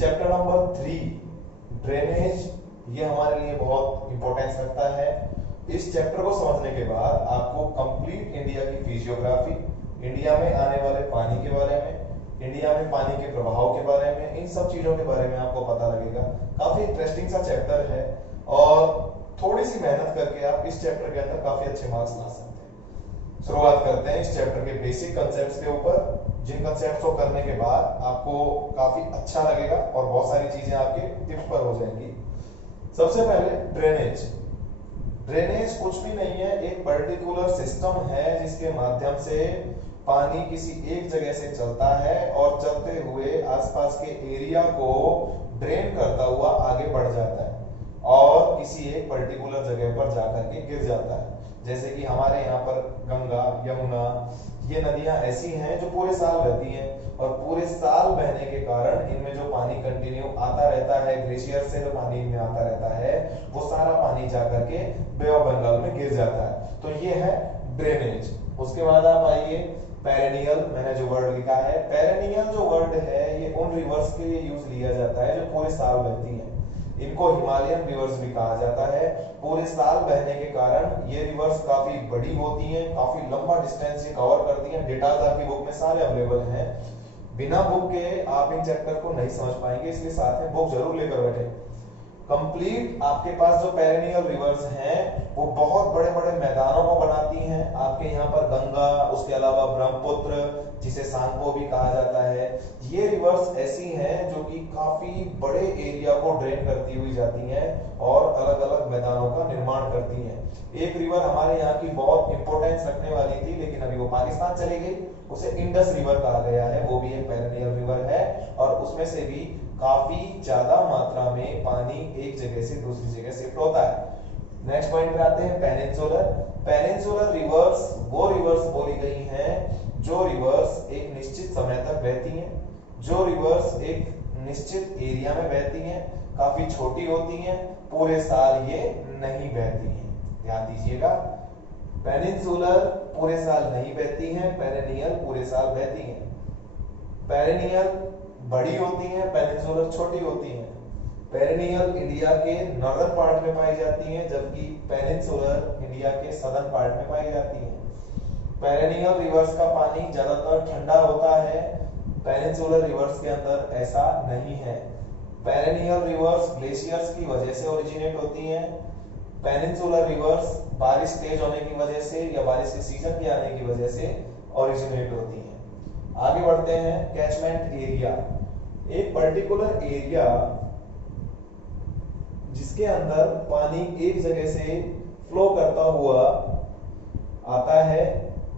Chapter number 3 drainage, ये हमारे लिए बहुत इंपॉर्टेंस रखता है। इस चैप्टर को समझने के बाद आपको कंप्लीट इंडिया की फिजियोग्राफी, इंडिया में आने वाले पानी के बारे में, इंडिया में पानी के प्रभाव के बारे में, इन सब चीजों के बारे में आपको पता लगेगा। काफी इंटरेस्टिंग सा चैप्टर है और थोड़ी सी मेहनत करके आप इस चैप्टर के अंदर काफी अच्छे मार्क्स ला सकते हैं। शुरुआत करते हैं इस चैप्टर के बेसिक कंसेप्ट्स के ऊपर, जिन कंसेप्ट्स को करने के बाद आपको काफी अच्छा लगेगा और बहुत सारी चीजें आपके टिप्स पर हो जाएंगी। सबसे पहले ड्रेनेज। ड्रेनेज कुछ भी नहीं है, एक पर्टिकुलर सिस्टम है जिसके माध्यम से पानी किसी एक जगह से चलता है और चलते हुए आसपास के एरिया को ड्रेन करता हुआ आगे बढ़ जाता है और किसी एक पर्टिकुलर जगह पर जाकर के गिर जाता है। जैसे कि हमारे यहाँ पर गंगा, यमुना, ये नदियां ऐसी हैं जो पूरे साल बहती हैं और पूरे साल बहने के कारण इनमें जो पानी कंटिन्यू आता रहता है, ग्लेशियर से जो पानी इनमें आता रहता है, वो सारा पानी जाकर के बे ऑफ बंगाल में गिर जाता है। तो ये है ड्रेनेज। उसके बाद आप आइए पेरेनियल। मैंने जो वर्ड लिखा है, पेरेनियल जो वर्ड है ये उन रिवर्स के लिए यूज लिया जाता है जो पूरे साल बहती हैं। इनको हिमालयन रिवर्स भी कहा जाता है। पूरे साल बहने के कारण ये रिवर्स काफी बड़ी होती हैं, काफी लंबा डिस्टेंस ये कवर करती हैं। डेटाज आपकी बुक में सारे अवेलेबल हैं। बिना बुक के आप इन चैप्टर को नहीं समझ पाएंगे, इसलिए साथ में बुक जरूर लेकर बैठे। कंप्लीट आपके पास जो पेरेनियल रिवर्स हैं वो बहुत बड़े बड़े मैदानों को बनाती हैं। आपके यहाँ पर गंगा, उसके अलावा ब्रह्मपुत्र, जिसे सांगपो भी कहा जाता है, ये रिवर्स ऐसी हैं जो कि काफी बड़े एरिया को ड्रेन करती हुई जाती हैं और अलग अलग मैदानों का निर्माण करती हैं। एक रिवर हमारे यहाँ की बहुत इंपॉर्टेंस रखने वाली थी लेकिन अभी वो पाकिस्तान चली गई, उसे इंडस रिवर कहा गया है। वो भी एक पेरेनियल रिवर है और उसमें से भी काफी ज्यादा मात्रा में पानी एक जगह से दूसरी जगह शिफ्ट होता है। नेक्स्ट पॉइंट पे आते हैं पेनिनसुलर। पेनिनसुलर रिवर्स वो रिवर्स बोली गई हैं जो रिवर्स एक निश्चित समय तक बहती हैं, जो रिवर्स एक निश्चित एरिया में बहती हैं, काफी छोटी होती हैं, पूरे साल ये नहीं बहती हैं। ध्यान दीजिएगा, पेनिनसुलर पूरे साल नहीं बहती हैं, पेरेनियल पूरे साल बहती हैं। पेरेनियल बड़ी होती हैं, पेनिनसुलर छोटी होती हैं। पेरेनियल इंडिया के नॉर्दर्न पार्ट में पाई जाती हैं जबकि पेनिनसुलर इंडिया के सदर्न पार्ट में पाई जाती हैं। पेरेनियल रिवर्स का पानी ज्यादातर ठंडा होता है, पेनिनसुलर रिवर्स के अंदर ऐसा नहीं है। पेरेनियल रिवर्स ग्लेशियर्स की वजह से ओरिजिनेट होती हैं, पेनिनसुलर रिवर्स बारिश तेज होने की वजह से या बारिश के सीजन के आने की वजह से ओरिजिनेट होती हैं। आगे बढ़ते हैं, कैचमेंट एरिया। एक पर्टिकुलर एरिया जिसके अंदर पानी एक जगह से फ्लो करता हुआ आता है,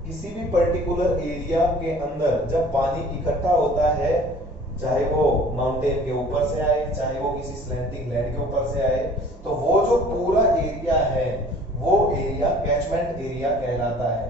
किसी भी पर्टिकुलर एरिया के अंदर जब पानी इकट्ठा होता है, चाहे वो माउंटेन के ऊपर से आए, चाहे वो किसी स्लैंटिंग लैंड के ऊपर से आए, तो वो जो पूरा एरिया है वो एरिया कैचमेंट एरिया कहलाता है।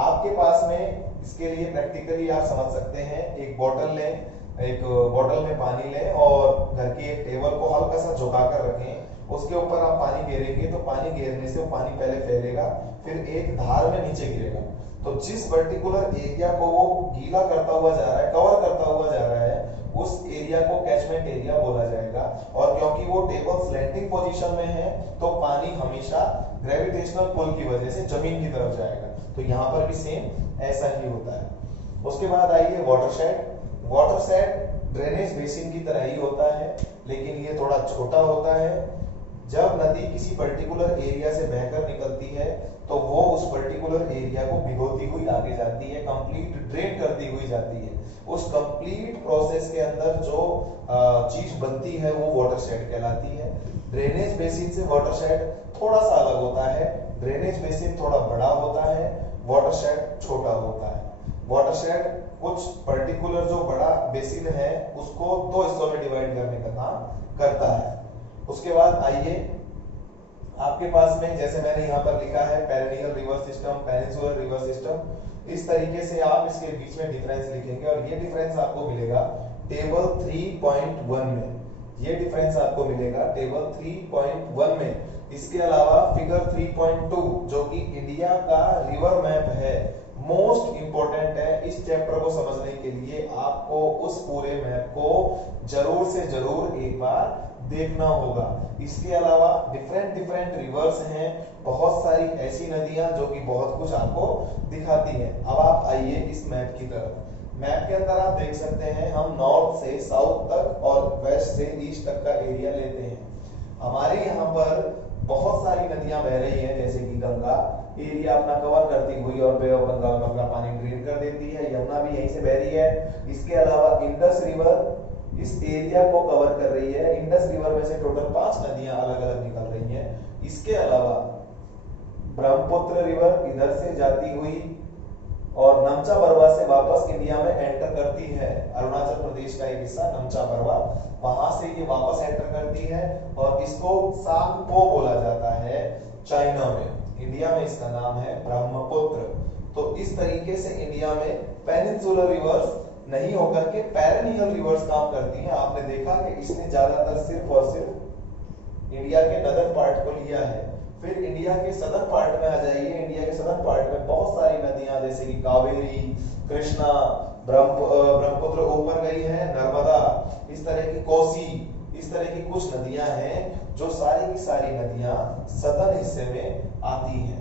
आपके पास में इसके लिए प्रैक्टिकली आप समझ सकते हैं, एक बोतल लें, एक बोतल में पानी लें और घर की एक टेबल को हल्का सा झुका कर रखें, उसके ऊपर आप पानी गिरेंगे तो पानी गिरने से वो पानी पहले फैलेगा, फिर एक धार में नीचे गिरेगा। तो जिस पर्टिकुलर एरिया को वो गीला करता हुआ जा रहा है, कवर करता हुआ जा रहा है, उस एरिया को कैचमेंट एरिया बोला जाएगा। और क्योंकि वो टेबल स्लैंटिंग पोजीशन में है तो पानी हमेशा ग्रेविटेशनल पुल की वजह से जमीन की तरफ जाएगा। तो यहाँ पर भी सेम ऐसा ही होता है। उसके बाद आइए वाटरशेड। वाटरशेड ड्रेनेज बेसिन की तरह ही होता है लेकिन ये थोड़ा छोटा होता है। जब नदी किसी पर्टिकुलर एरिया से बहकर निकलती है तो वो उस पर्टिकुलर एरिया को भिगोती हुई आगे जाती है, कंप्लीट ड्रेन करती हुई जाती है। उस कंप्लीट प्रोसेस के अंदर जो चीज बनती है वो वाटरशेड कहलाती है। ड्रेनेज बेसिन से वाटरशेड थोड़ा सा अलग होता है। ड्रेनेज बेसिन थोड़ा बड़ा होता है, वाटरशेड छोटा होता है। वाटरशेड कुछ पर्टिकुलर जो बड़ा बेसिन है उसको दो हिस्सों में डिवाइड करने का काम करता है। उसके बाद आइए, आपके पास में जैसे मैंने यहाँ पर लिखा है perennial river system, peninsular river system, इस तरीके से आप इसके बीच में डिफरेंस लिखेंगे और ये डिफरेंस आपको मिलेगा टेबल 3.1 में। ये डिफरेंस आपको मिलेगा टेबल 3.1 में। इसके अलावा फिगर 3.2 जो कि इंडिया का रिवर मैप है मोस्ट इंपॉर्टेंट है। इस चैप्टर को समझने के लिए आपको उस पूरे मैप को जरूर से जरूर एक बार देखना होगा। इसके अलावा डिफरेंट डिफरेंट रिवर्स हैं, बहुत सारी ऐसी नदियां जो कि बहुत कुछ आपको दिखाती हैं। अब आप आइए इस मैप की तरफ। मैप के अंदर आप देख सकते हैं हम नॉर्थ से साउथ तक और वेस्ट से ईस्ट तक का एरिया लेते हैं। हमारे यहाँ पर बहुत सारी नदियां बह रही हैं, जैसे कि गंगा एरिया अपना कवर करती हुई और बे ऑफ बंगाल में अपना पानी ड्रेन कर देती है, यमुना भी यहीं से बह रही है। इसके अलावा इंडस रिवर इस एरिया को कवर कर रही है। इंडस रिवर में से टोटल 5 नदियां अलग अलग निकल रही हैं। इसके अलावा ब्रह्मपुत्र रिवर इधर से जाती हुई और नमचा बरवा से वापस इंडिया में एंटर करती है। अरुणाचल प्रदेश का एक हिस्सा नमचा बरवा, वहां से ये वापस एंटर करती है और इसको सांगपो बोला जाता है चाइना में। इंडिया में इसका नाम है ब्रह्मपुत्र। तो इस तरीके से इंडिया में पेनिनसुलर रिवर्स नहीं होकर के पेरिनियल रिवर्स काम करती हैं। आपने देखा कि इसने ज्यादातर सिर्फ और सिर्फ इंडिया के नदर पार्ट को लिया है। फिर इंडिया के सदर्न पार्ट में आ जाइए। इंडिया के सदर्न पार्ट में बहुत सारी नदियां जैसे कि कावेरी, कृष्णा, ब्रह्मपुत्र ऊपर गई है, नर्मदा, इस तरह की कोसी, इस तरह की कुछ नदियां हैं जो सारी की सारी नदियां सदर्न हिस्से में आती हैं।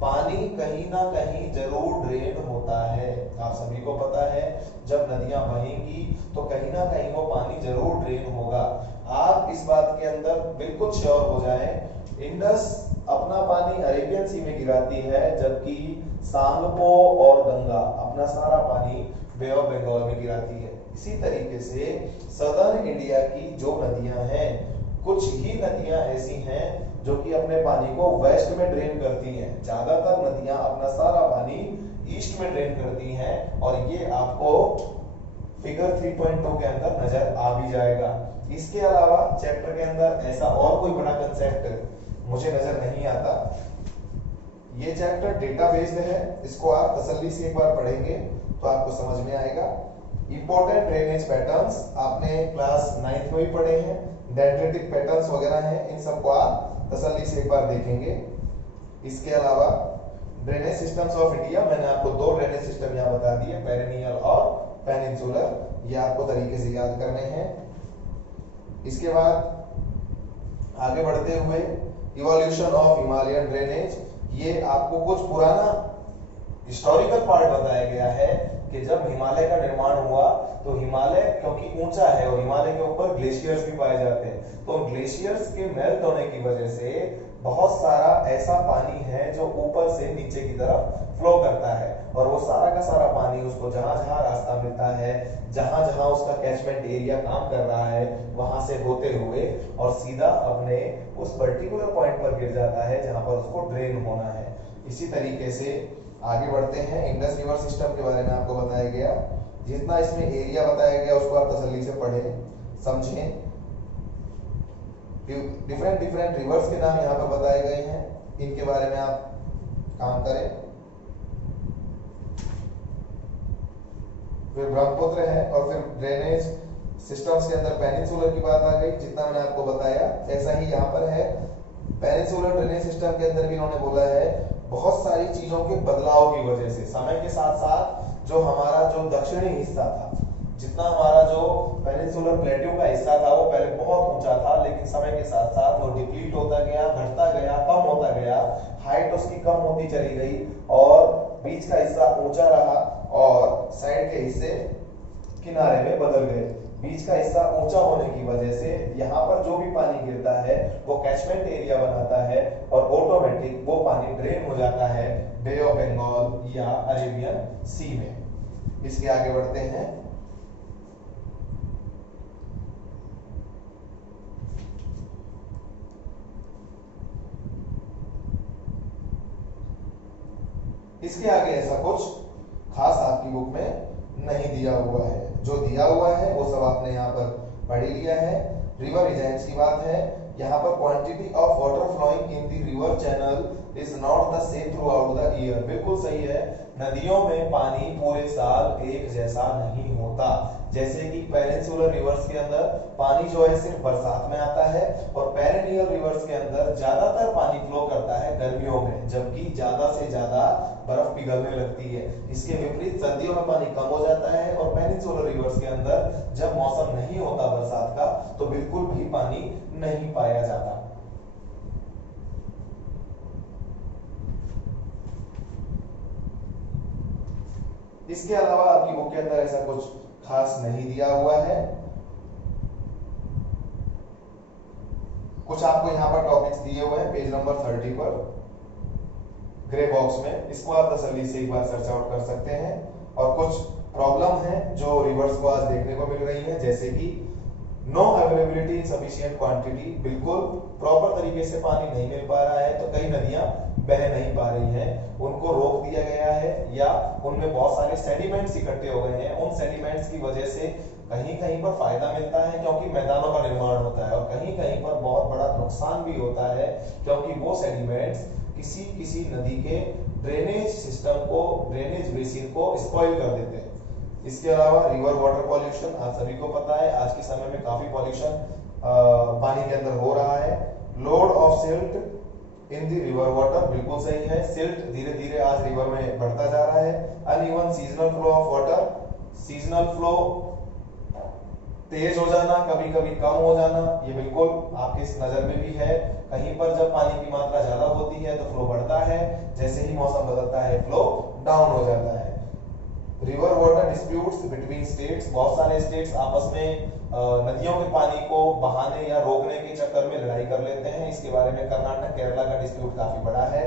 पानी कहीं ना कहीं जरूर ड्रेन होता है। आप सभी को पता है जब नदियां बहेंगी तो कहीं ना कहीं वो पानी जरूर ड्रेन होगा। आप इस बात के अंदर बिल्कुल श्योर हो जाएं। इंडस अपना पानी अरेबियन सी में गिराती है, जबकि सांगपो और गंगा अपना सारा पानी बे ऑफ बंगाल में गिराती है। इसी तरीके से सदर्न इंडिया की जो नदियां हैं, कुछ ही नदियां ऐसी हैं जो कि अपने पानी को वेस्ट में ड्रेन करती हैं। ज्यादातर नदियां अपना सारा पानी ईस्ट में ड्रेन करती हैं और ये आपको फिगर 3.2 के अंदर नजर आ भी जाएगा। इसके अलावा चैप्टर के अंदर ऐसा और कोई बड़ा कंसेप्ट मुझे नजर नहीं आता। ये चैप्टर डेटा बेस्ड है, इसको आप तसल्ली से एक बार पढ़ेंगे तो आपको समझ में आएगा। इंपॉर्टेंट ड्रेनेज पैटर्न्स आपने क्लास 9th में भी पढ़े हैं, डेंड्रेटिक पैटर्न्स वगैरह हैं, इन सबको आप तसल्ली से एक बार देखेंगे। इसके अलावा ड्रेनेज सिस्टम्स ऑफ इंडिया, मैंने आपको 2 ड्रेनेज सिस्टम यहाँ बता दिए, पेरिनियल और पेनिनसुलर, ये आपको तरीके से याद करने हैं। इसके बाद आगे बढ़ते हुए इवोल्यूशन ऑफ हिमालयन ड्रेनेज, ये आपको कुछ पुराना हिस्टोरिकल पार्ट बताया गया है कि जब हिमालय का निर्माण हुआ तो हिमालय क्योंकि ऊंचा है और हिमालय के ऊपर ग्लेशियर्स भी पाए जाते हैं, तो ग्लेशियर्स के मेल्ट होने की वजह से बहुत सारा ऐसा पानी है जो ऊपर से नीचे की तरफ फ्लो करता है और वो सारा का सारा पानी उसको जहां जहां रास्ता मिलता है, जहां जहां उसका कैचमेंट एरिया काम कर रहा है, वहां से होते हुए और सीधा अपने उस पर्टिकुलर पॉइंट पर गिर जाता है जहां पर उसको ड्रेन होना है। इसी तरीके से आगे बढ़ते हैं। इंडस रिवर सिस्टम के बारे में आपको बताया गया, जितना इसमें एरिया बताया गया उसको आप तसल्ली से पढ़ें, समझें। डिफरेंट डिफरेंट रिवर्स के नाम यहाँ पर बताए गए हैं, इनके बारे में आप काम करें। फिर ब्रह्मपुत्र है और फिर ड्रेनेज सिस्टम्स के अंदर पेनिनसुलर की बात आ गई, जितना मैंने आपको बताया ऐसा ही यहाँ पर है। पेनिनसुलर ड्रेनेज सिस्टम के अंदर भी इन्होंने बोला है बहुत सारी चीजों के बदलाव की वजह से समय के साथ साथ जो हमारा जो दक्षिणी हिस्सा था, जितना हमारा जो पेनिनसुलर प्लेट्यू का हिस्सा था वो पहले बहुत ऊंचा था, लेकिन समय के साथ साथ वो डिप्लीट होता गया, घटता गया, कम होता गया, हाइट उसकी कम होती चली गई और बीच का हिस्सा ऊंचा रहा और साइड के हिस्से किनारे में बदल गए। बीच का हिस्सा ऊंचा होने की वजह से यहाँ पर जो भी पानी गिरता है वो कैचमेंट एरिया बनाता है और ऑटोमेटिक वो पानी ड्रेन हो जाता है बे ऑफ बंगाल या अरेबियन सी में। इसके आगे बढ़ते हैं। इसके आगे ऐसा कुछ खास आपकी बुक में नहीं दिया हुआ है, जो दिया हुआ है वो सब आपने यहाँ पर पढ़ लिया है। रिवर रिजाइन्स की बात है, यहाँ पर quantity of water flowing in the river channel is not the same throughout the year. बिल्कुल सही है, नदियों में पानी पूरे साल एक जैसा नहीं होता। होता। जैसे कि पेनिनसुलर रिवर्स के अंदर पानी जो है सिर्फ बरसात में आता है, और पेरिनियल रिवर्स के अंदर ज्यादातर पानी फ्लो करता है गर्मियों में, जबकि ज्यादा से ज्यादा बर्फ पिघलने लगती है। इसके विपरीत सर्दियों में पानी कम हो जाता है, और पेनिनसुलर रिवर्स के अंदर जब मौसम नहीं होता बरसात का तो बिल्कुल भी पानी नहीं पाया जाता। इसके अलावा आपकी बुक के अंदर ऐसा कुछ खास नहीं दिया हुआ है। कुछ आपको यहाँ पर टॉपिक्स दिए हुए हैं पेज नंबर 30 पर ग्रे बॉक्स में, इसको आप तसल्ली से एक बार सर्च आउट कर सकते हैं। और कुछ प्रॉब्लम है जो रिवर्स को आज देखने को मिल रही है, जैसे कि नो अवेलेबिलिटी इन सफिशिएंट क्वांटिटी, बिल्कुल प्रॉपर तरीके से पानी नहीं मिल पा रहा है, तो कई नदियां बह नहीं पा रही हैं, उनको रोक दिया गया है, या उनमें बहुत सारे सेडिमेंट्स इकट्ठे हो गए हैं। उन सेडिमेंट्स की वजह से कहीं कहीं पर फायदा मिलता है क्योंकि मैदानों का निर्माण होता है, और कहीं कहीं पर बहुत बड़ा नुकसान भी होता है क्योंकि वो सेडिमेंट्स किसी किसी नदी के ड्रेनेज सिस्टम को, ड्रेनेज बेसिन को स्पॉइल कर देते हैं। इसके अलावा रिवर वाटर पॉल्यूशन, आप सभी को पता है आज के समय में काफी पॉल्यूशन पानी के अंदर हो रहा है। Load of silt in the river water, बिल्कुल सही है, सिल्ट धीरे धीरे आज रिवर में बढ़ता जा रहा है। Uneven seasonal flow of water, seasonal flow तेज हो जाना, कभी कभी कम हो जाना, ये बिल्कुल आपके इस नजर में भी है। कहीं पर जब पानी की मात्रा ज्यादा होती है तो फ्लो बढ़ता है, जैसे ही मौसम बदलता है फ्लो डाउन हो जाता है। River water disputes between states, बहुत सारे स्टेट्स आपस में नदियों के पानी को बहाने या रोकने के चक्कर में लड़ाई कर लेते हैं। इसके बारे में कर्नाटक केरला का डिस्प्यूट काफी बड़ा है।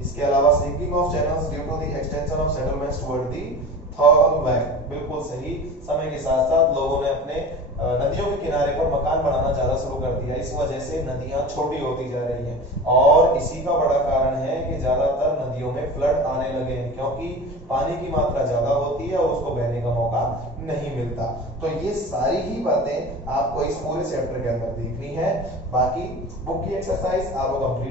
इसके अलावा sinking of channels due to the extension of settlements toward the Thal valley, बिल्कुल सही। समय के साथ साथ लोगों ने अपने नदियों के किनारे पर मकान बनाना ज्यादा शुरू कर दिया, इस वजह से नदियां छोटी होती जा रही हैं, और इसी का बड़ा कारण है कि ज्यादातर नदियों में फ्लड आने लगे हैं क्योंकि पानी की मात्रा ज्यादा होती है और उसको बहने का मौका नहीं मिलता। तो ये सारी ही बातें आपको इस पूरे चैप्टर के अंदर देखनी है। बाकी बुक की एक्सरसाइज आपको कंप्लीट